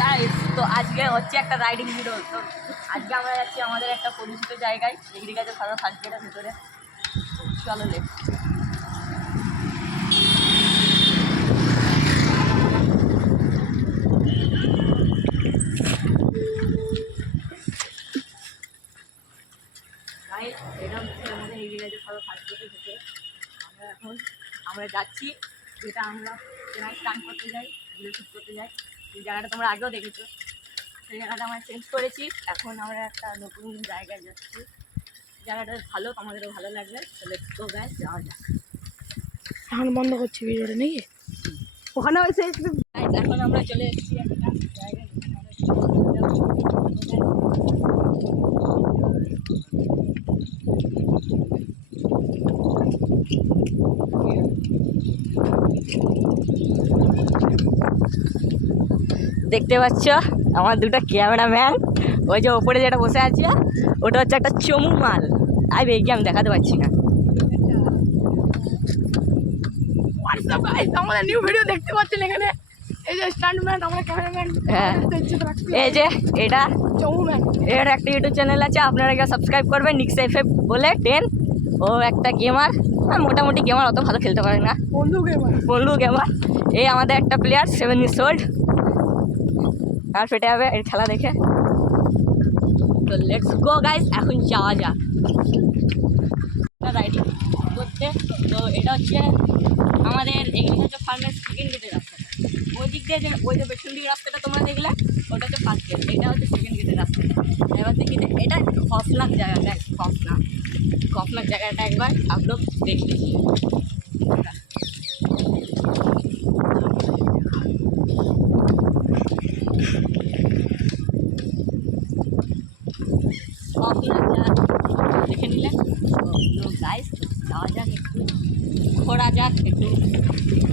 Guys তো আজকে হচ্ছে একটা রাইডিং ভিডিও। তো আজকে আমরা যাচ্ছি আমাদের একটা পরিচিত জায়গায়, এগ্রিকালচার ফার্ম ফার্স্ট গেটের ভিতরে। চলো লেটস। গাইস এটা হচ্ছে আমাদের এগ্রিকালচার ফার্ম ফার্স্ট গেটের ভিতরে। আমরা যাচ্ছি, যেটা আমরা স্টান করতে যাই, ভিডিও শ্যুট করতে যাই। এই জায়গাটা তোমরা আগেও দেখেছো। সেই জায়গাটা আমরা চেঞ্জ করেছি, এখন আমরা একটা নতুন জায়গায় যাচ্ছি। জায়গাটা ভালো, আমাদেরও ভালো লাগবে। লেটস গো গাইস, যাওয়া যাক। এখন বন্ধ করছি ভিডিওটা নাকি? ওখানে হয়েছে এখন আমরা চলে এসেছি একটা জায়গায়, দেখতে পাচ্ছ আমার দুটো ক্যামেরাম্যান। ওই যে ওপরে যেটা বসে আছে ওটা হচ্ছে একটা চমু মাল। তাই বেগে আমি দেখাতে পারছি না। আমাদের নিউ ভিডিও দেখতে পাচ্ছেন এখানে। এই যে স্ট্যান্ডম্যান, আমরা ক্যামেরাম্যান। হ্যাঁ, এই যে এটা চৌম্যান, এর একটা ইউটিউব চ্যানেল আছে, আপনারা গিয়ে সাবস্ক্রাইব করবেন, নিক্স এফএফ বলে 10। ও একটা গেমার, মোটামুটি গেমার, অত ভালো খেলতে পারে না, বন্ধু গেমার। এই আমাদের একটা প্লেয়ার 7 years old, আর ফেটে যাবে এর খেলা দেখে। তো লেটস গো গাইস, এখন যাওয়া যাক রাইডিং করতে। তো এটা হচ্ছে আমাদের এগ্রিকালচার ফার্মের সেকেন্ড গেটের রাস্তা। ওই দিক দিয়ে যে ওই যে পেছন দিকের রাস্তাটা তোমরা দেখলে ওটা হচ্ছে ফার্স্ট গেট, এটা হচ্ছে সেকেন্ড গেটের রাস্তা। এবার দেখি এটা খফনাক জায়গাটা, খফনাক জায়গাটা একবার আপলোক দেখ लीजिए। দেখে নিলে গাইস, যাওয়া যাক, একটু ঘোরা যাক একটু।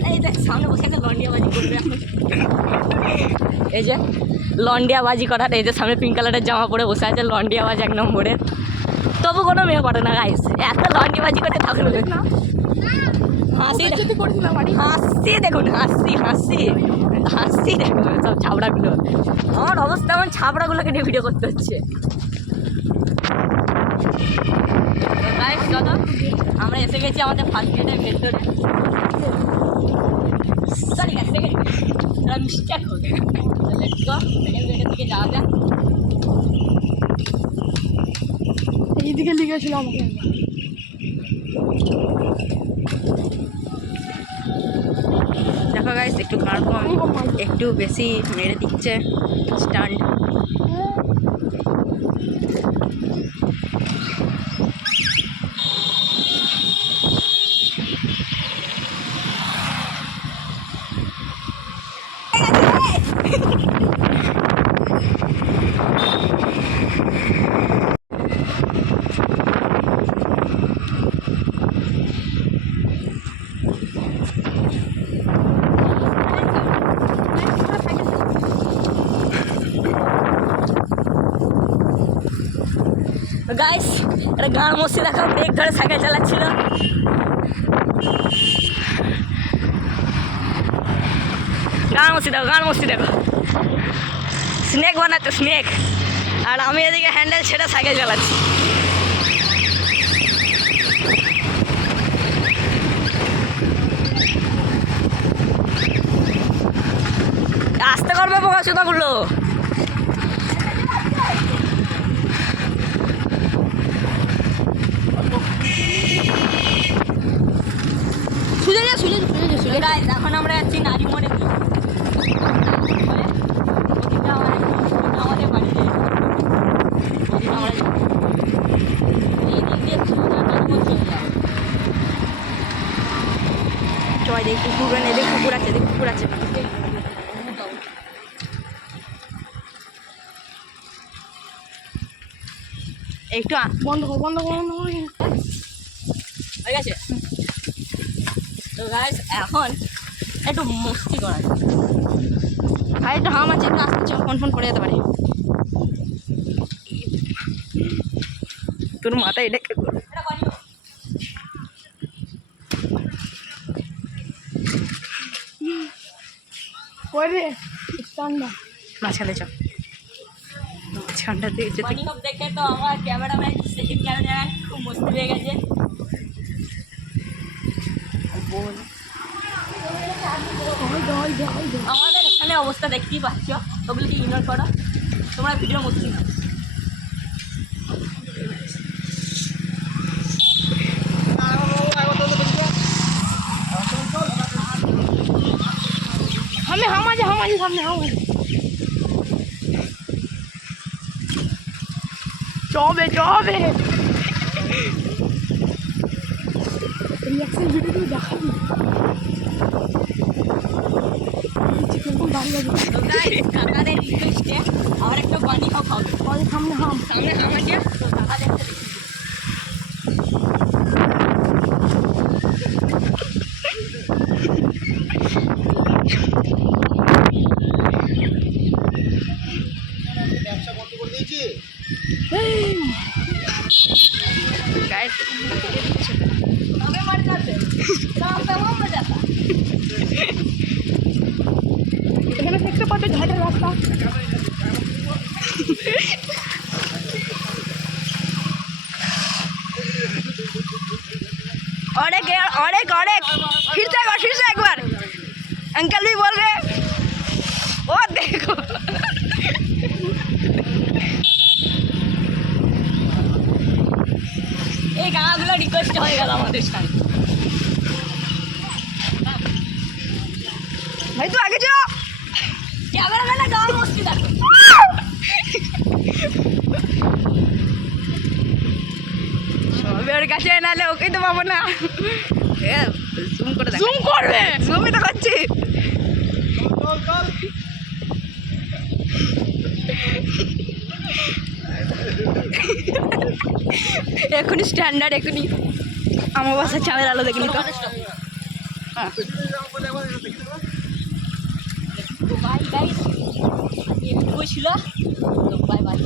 এই দেখ সামনে বসে একটা লন্ডিয়াবাজি করবে এখন। এই যে লন্ডিয়াবাজি করার, এই যে সামনে পিঙ্ক কালারের জামা পরে বসে আছে, লন্ডিয়াবাজি 1 নম্বরে। তবু কোনো মেয়ে করে না গাইস, এত লন্ডিয়াবাজি করে থাকবে না। হাসি হাসি দেখুন, হাসি দেখুন সব ছাবড়াগুলো। আমার অবস্থা এমন, ছাবড়াগুলোকে নিয়ে ভিডিও করতে হচ্ছে। গাইস চলো, আমরা এসে গেছি আমাদের ফার্স্ট গেটের ভেতরে। সরি গাইস, সেকেন্ড গেট, এটা মিস্টেক হয়ে গেছে। লেটস গো, সেকেন্ড গেটের দিকে যাওয়া যাক। এইদিকে লিখেছিল আমাকে। দেখো গাইস, একটু গান কম, একটু বেশি মেরে দিচ্ছে স্টান্ট। গাইস এটা গান মস্তি দেখো, ব্রেক ধরে সাইকেল চালাচ্ছিল। গান মস্তি দেখো, স্নেক বানাচ্ছে স্নেক, আর আমি এদিকে হ্যান্ডেল ছেড়ে সাইকেল চালাচ্ছি। আস্তে করবে পোকা চোদাগুলো। এখন আমরা যাচ্ছি নারী মোড়ে। আমাদের বাড়িতে এই দিক দিয়ে চয় দেখি কুকুর, এদের কুকুর আছে, একটু বন্ধ হয়ে গেছে। তো গাইস এখন একটু মস্তি করা যায়, আর একটু হাম আছে, একটু আসতে চল, ফোন করে যেতে পারে। তোর মাথা এটা কে করবে? ওরে স্ট্যান্ড মাঝখানে চ মাঝখানটা দিয়ে যেতে বানি হোপ দেখে তো আমার ক্যামেরাম্যান সেকেন্ড ক্যামেরাম্যান খুব মস্তি হয়ে গেছে। আমাদের এখানে অবস্থা দেখতেই পাচ্ছ, ওগুলোকে ইগনোর করো, তোমরা ভিডিও মস্তি না। हम आज सामने हम चौबे रिएक्शन वीडियो देखा কাকাদের রিকোয়েস্টে আমার একটা বানি হোপ হবে। सामने हम সামনে আমাকে তো কাকা দেখতে দেখি। গায়ে তবে মার যাবে তবে মজা था। এখানে দেখতে পাচ্ছ ঘাটের রাস্তা और एक फिर से एक बार अंकल भी बोल रहे ओ देखो এই গানাগুলো রিকোয়েস্ট হয়ে গেল আমাদের সাথে। भाई तू आगे जाओ ক্যামেরাম্যান গান মস্তি দেখো। ওর কাছে নালে ওকেই তো পাবো না জুম করে জুম করবে জুমই তো করছি এখনই স্ট্যান্ডার্ড এখনই আমার বাসার চাঁদের আলো দেখিনি তো হ্যাঁ বাই গাইস, এটুকুই ছিল, তো বাই বাই।